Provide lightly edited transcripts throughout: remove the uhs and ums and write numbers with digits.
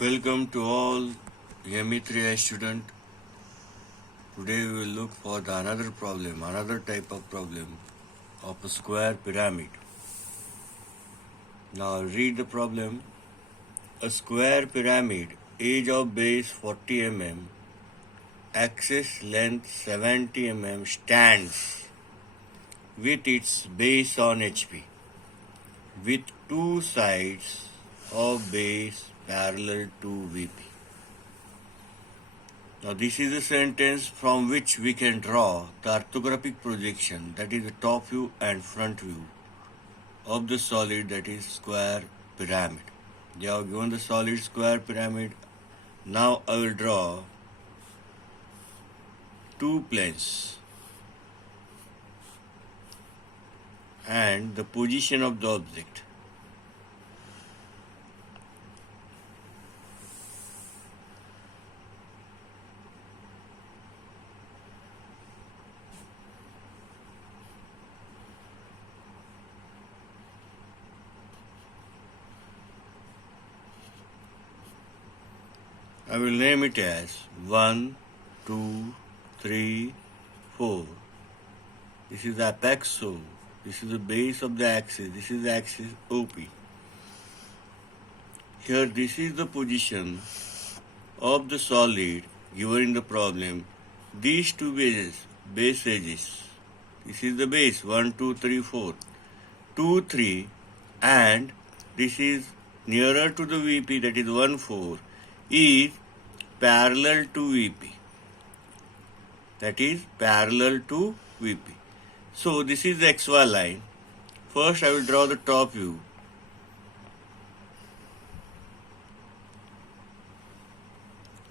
Welcome to all Geometry student. Today we will look for another problem, another type of problem of a square pyramid. Now read the problem. A square pyramid, edge of base 40 mm, axis length 70 mm stands with its base on HP, with two sides of base parallel to VP. Now this is a sentence from which we can draw the orthographic projection, that is the top view and front view of the solid, that is square pyramid. They have given the solid square pyramid. Now I will draw two planes and the position of the object. I will name it as 1, 2, 3, 4. This is the apex, so this is the base of the axis. This is the axis OP. Here this is the position of the solid given in the problem. These two base edges. This is the base 1, 2, 3, 4. 2, 3, and this is nearer to the VP, that is 1, 4, is parallel to VP. That is parallel to VP. So this is the XY line. First I will draw the top view.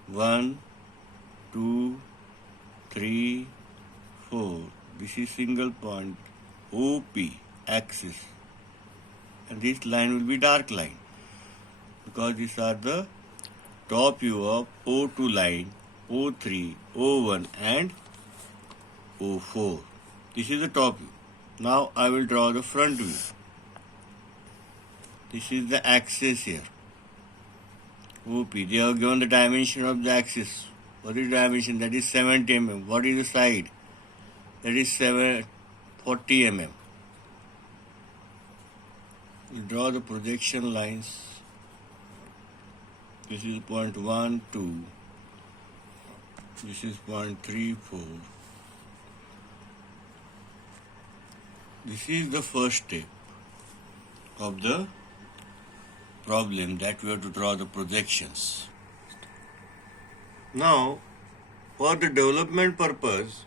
One, two, three, 4. This is single point OP axis. And this line will be dark line, because these are the top view of O2 line, O3, O1 and O4. This is the top view. Now I will draw the front view. This is the axis here, OP. They have given the dimension of the axis. What is the dimension? That is 70 mm. What is the side? That is 40 mm. You draw the projection lines. This is point 1, 2. This is point 3, 4. This is the first step of the problem, that we have to draw the projections. Now, for the development purpose,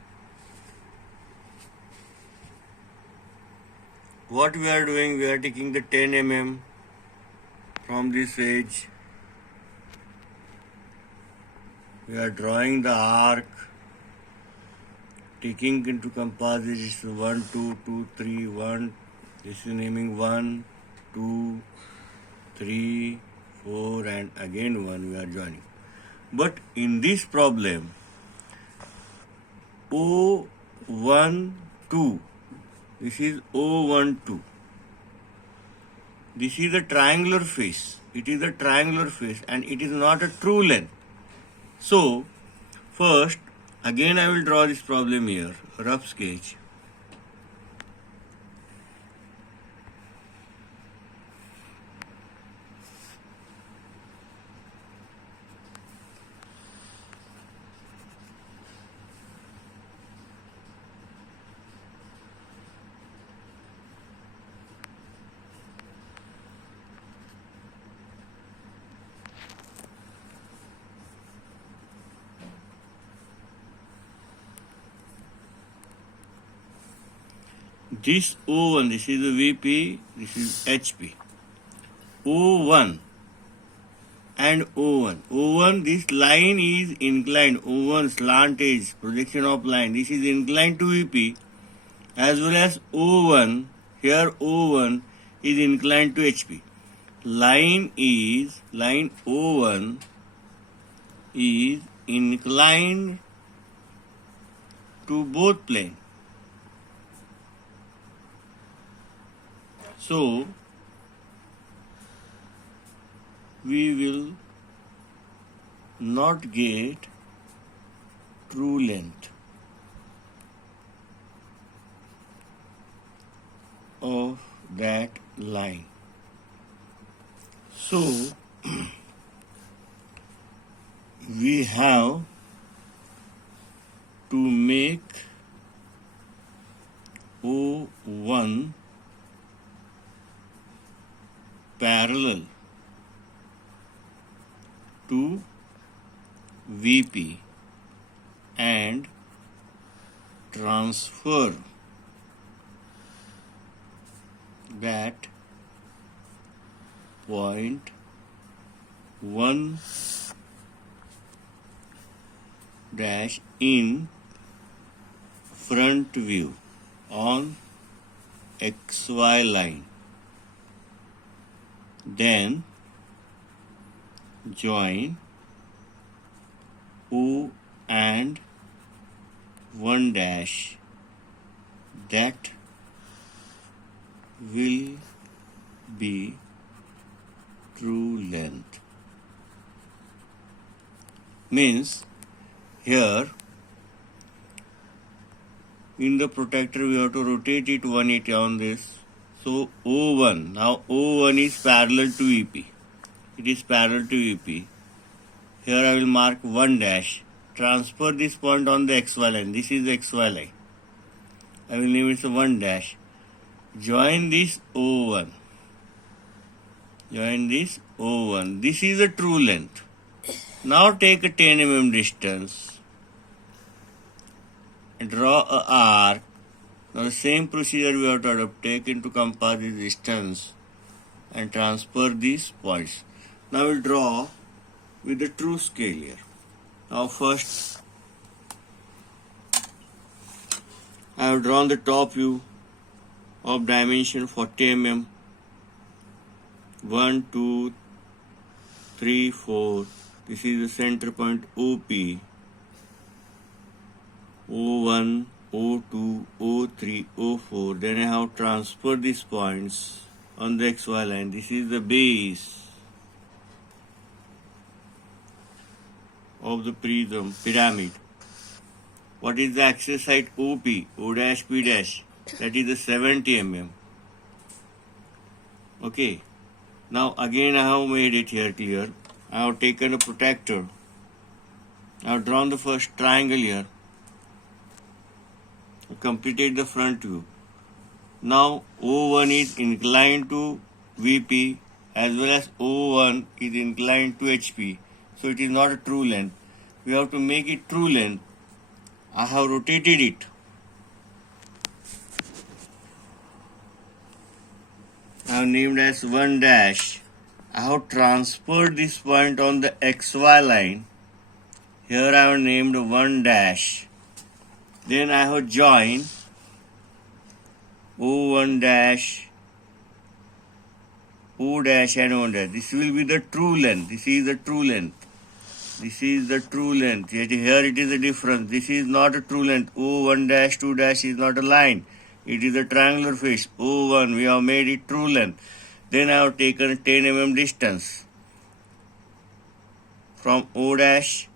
what we are doing, we are taking the 10 mm from this edge. We are drawing the arc, taking into composition 1, 2, 2, 3, 1. This is naming 1, 2, 3, 4 and again 1 we are joining. But in this problem, O1, 2. This is O1, 2. This is a triangular face. It is a triangular face and it is not a true length. So, first, again I will draw this problem here, rough sketch. This O1, this is the VP, this is HP. O1 and O1. O1, this line is inclined. O1 slant edge, projection of line. This is inclined to VP, as well as O1. Here O1 is inclined to HP. Line O1 is inclined to both planes. So, we will not get true length of that line. So we have to make O1 parallel to VP and transfer that point 1 dash in front view on XY line. Then join O and 1 dash, that will be true length. Means here in the protector we have to rotate it 180 on this. So O1, now O1 is parallel to VP. It is parallel to VP. Here I will mark 1 dash. Transfer this point on the XY line. This is the XY line. I will name it 1 dash. Join this O1. Join this O1. This is the true length. Now take a 10 mm distance. Draw a arc. Now the same procedure we have to adopt. Take into compass this distance and transfer these points. Now we'll draw with the true scale here. Now first I have drawn the top view of dimension 40 mm. 1, 2, 3, 4. This is the center point OP. O1, O2, O3, O4. Then I have transferred these points on the XY line. This is the base of the prism pyramid. What is the axis height OP? O dash P dash. That is the 70 mm. Okay. Now again I have made it here clear. I have taken a protractor. I have drawn the first triangle here. I completed the front view. Now O1 is inclined to VP as well as O1 is inclined to HP. So it is not a true length. We have to make it true length. I have rotated it. I have named as 1 dash. I have transferred this point on the XY line. Here I have named 1 dash. Then I have joined O1 dash, O dash and 1 dash. This will be the true length. This is the true length. This is the true length. Yet here it is a difference. This is not a true length. O1 dash, 2 dash is not a line. It is a triangular face. O1, we have made it true length. Then I have taken 10 mm distance from O dash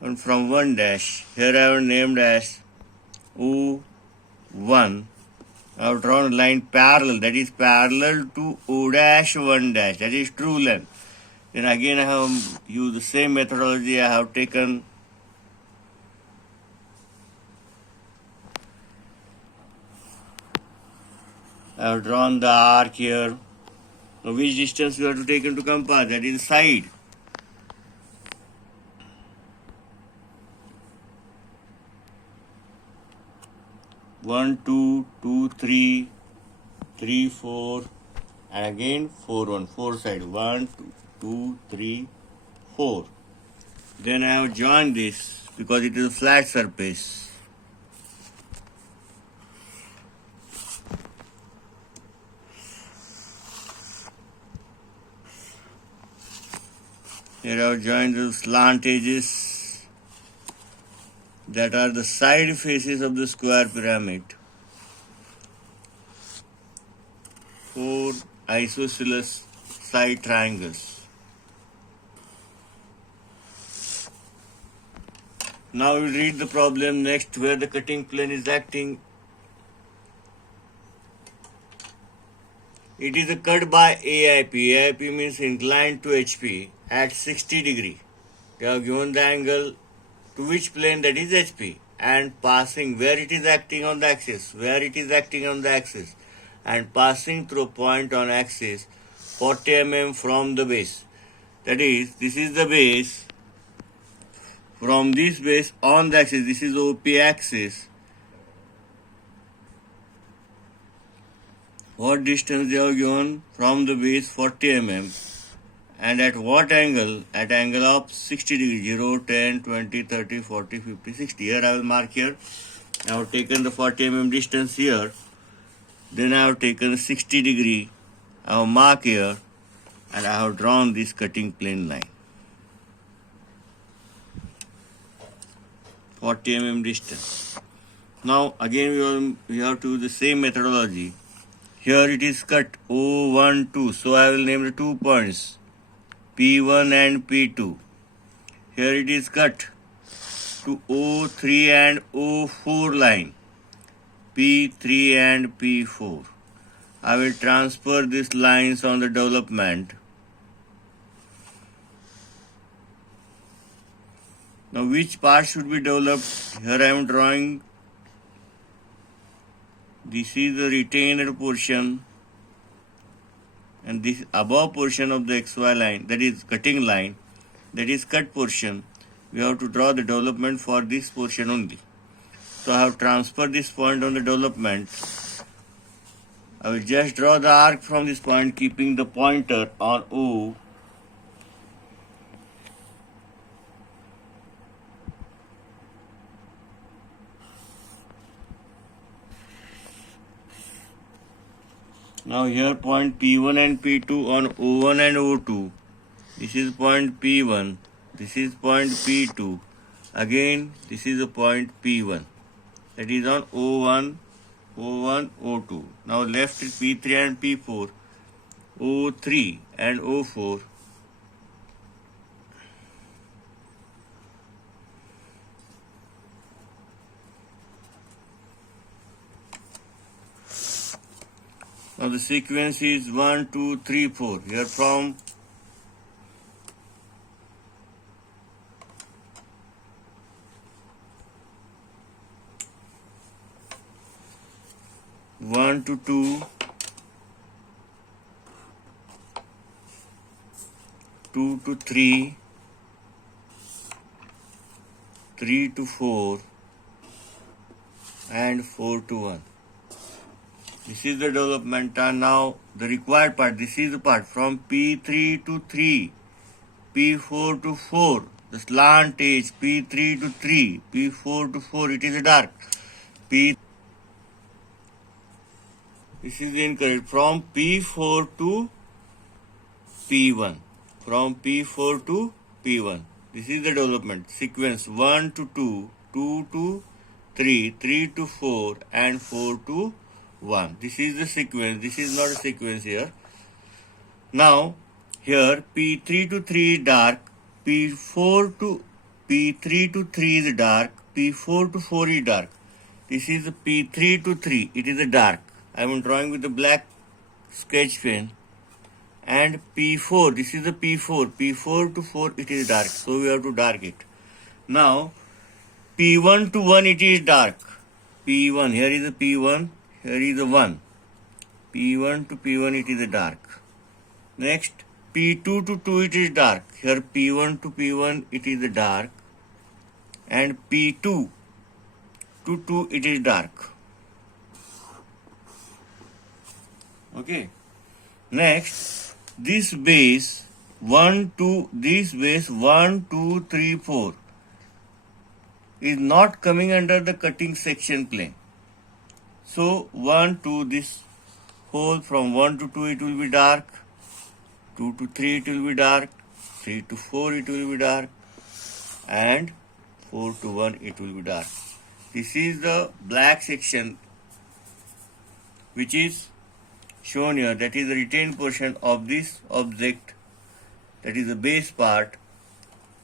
and from 1 dash. Here I have named as O1. I have drawn a line parallel, that is parallel to O dash 1 dash, that is true length. Then again I have used the same methodology. I have taken I have drawn the arc here. Now which distance you have to take into compass? That is side. One, two, 2, 3, 3, 4, and again 4, 1, 4 side. 1, 2, 3, 4. Then I have joined this because it is a flat surface. Here I have joined the slant edges that are the side faces of the square pyramid. 4 isosceles side triangles. Now we read the problem next where the cutting plane is acting. It is a cut by AIP. AIP means inclined to HP at 60 degree. They have given the angle to which plane, that is HP, and passing where it is acting on the axis, and passing through a point on axis 40 mm from the base. That is, this is the base. From this base on the axis, this is OP axis. What distance they have given from the base? 40 mm. And at what angle? At angle of 60 degree, 0, 10, 20, 30, 40, 50, 60. Here I will mark here. I have taken the 40 mm distance here. Then I have taken 60 degree. I have marked here. And I have drawn this cutting plane line. 40 mm distance. Now again we have to use the same methodology. Here it is cut O12. So I will name the 2 points. P1 and P2. Here it is cut to O3 and O4 line, P3 and P4. I will transfer these lines on the development. Now which part should be developed? Here I am drawing. This is the retained portion. And this above portion of the XY line, that is cutting line, that is cut portion, we have to draw the development for this portion only. So I have transferred this point on the development. I will just draw the arc from this point, keeping the pointer on O. Now here point P1 and P2 on O1 and O2. This is point P1. This is point P2. Again, this is a point P1. That is on O1, O2. Now left is P3 and P4. O3 and O4. Now the sequence is 1, 2, 3, 4. Here from 1 to 2, 2 to 3, 3 to 4, and 4 to 1. This is the development. And now the required part, this is the part from P3 to 3, P4 to 4, the slant edge P3 to 3, P4 to 4, it is dark. This is incorrect. From P4 to P1. From P4 to P1. This is the development. Sequence 1 to 2, 2 to 3, 3 to 4, and 4 to 1. This is the sequence. This is not a sequence here. Now, here P3 to 3 is dark, P3 to 3 is dark, P4 to 4 is dark. This is the P3 to 3. It is a dark. I am drawing with the black sketch pen. And P4, this is the P4. P4 to 4, it is dark. So we have to dark it. Now, P1 to 1, it is dark. P1, here is the P1, here is the 1. P1 to P1, it is a dark. Next, P2 to 2, it is dark. Here P1 to P1, it is a dark. And P2 to 2, it is dark. Okay. Next, this base 1, 2, 3, 4 is not coming under the cutting section plane. So 1 to this whole, from 1 to 2 it will be dark, 2 to 3 it will be dark, 3 to 4 it will be dark, and 4 to 1 it will be dark. This is the black section which is shown here, that is the retained portion of this object, that is the base part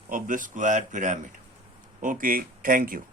of the square pyramid. Okay, thank you.